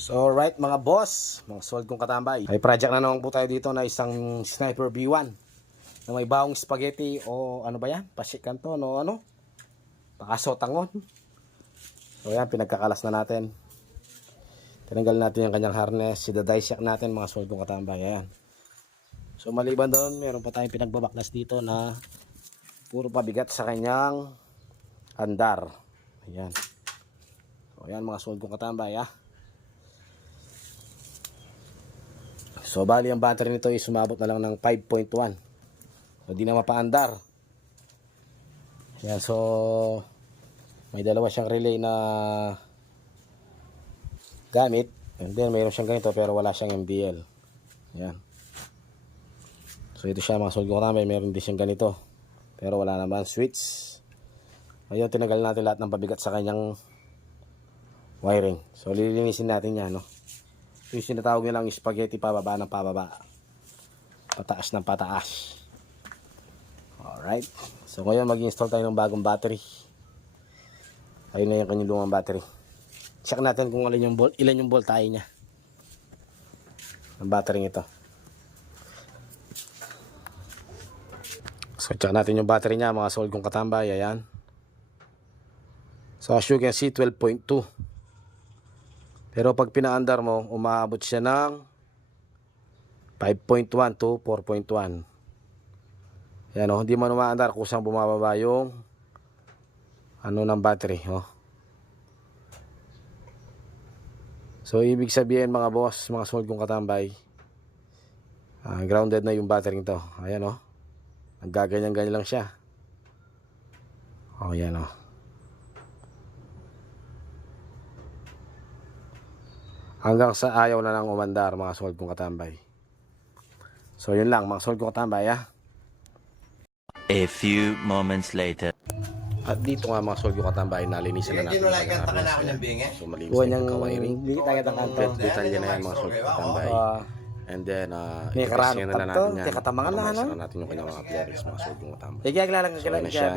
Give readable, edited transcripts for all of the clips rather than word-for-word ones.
So right mga boss, mga sold kong katambay. May project na naman po tayo dito na isang Sniper B1 na may bawang spaghetti o ano ba yan? Pasikanto no ano? Pakasotangon. So yan, pinagkakalas na natin. Tinanggal natin yung kanyang harness, sidadisect natin mga sold kong katambay. Ayan. So maliban doon, meron pa tayong pinagbabaklas dito na puro pabigat sa kanyang andar. Ayan. So ayan mga sold kong katambay ha. So bali ang battery nito ay sumabot na lang ng 5.1. So di na mapaandar. Yan, so may dalawa siyang relay na gamit. And then mayroon siyang ganito pero wala siyang MDL. Yan. So ito siya mga sold ko katambay, mayroon din siyang ganito. Pero wala naman switch. Ngayon tinagal natin lahat ng pabigat sa kanyang wiring. So lilinisin natin yan, no. Yung sinatawag nilang spaghetti pababa ng pababa, pataas ng pataas. Alright. So ngayon mag-install tayo ng bagong battery. Ayun na yung kanyang lumang battery. Check natin kung ilan yung voltahe niya ng battery ito. So check natin yung battery niya mga sold kong katambay. Ayan. So as you can see 12.2. Pero pag pinaandar mo, umaabot siya ng 5.1 to 4.1. Yan o, hindi man umaandar kusang bumababa yung ano ng battery. Oh. So ibig sabihin mga boss, mga sold kong katambay, grounded na yung battery nito. Ayan o, naggaganyan-ganyan lang siya. O yan o. Hanggang sa ayaw na lang umandar mga sold kong katambay. So yun lang mga sold kong katambay ha. A few moments later. At dito nga mga sold kong katambay, nalinisan na natin. So malinis na yung kawiring. Detalye na yan mga sold kong katambay. And then i-testing na natin yan. Mamaysa na natin yung kanyang mga clearance mga sold kong katambay. So na siya,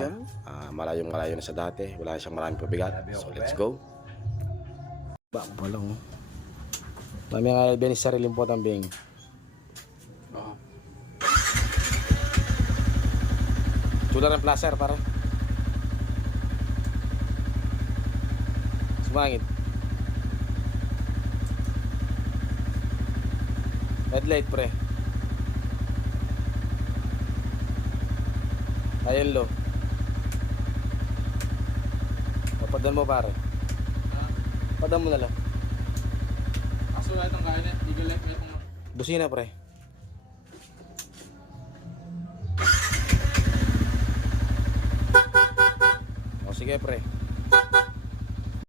malayong malayo na sa dati. Wala siyang maraming pabigat. So let's go. Baba lang. Mami nga albiyan sa sariling po tambing. Tula ng placer pare. Sumangit. Headlight pre. Ayun lo. Papadan mo pare. Padan mo na lang. Busina pre. O sige pre.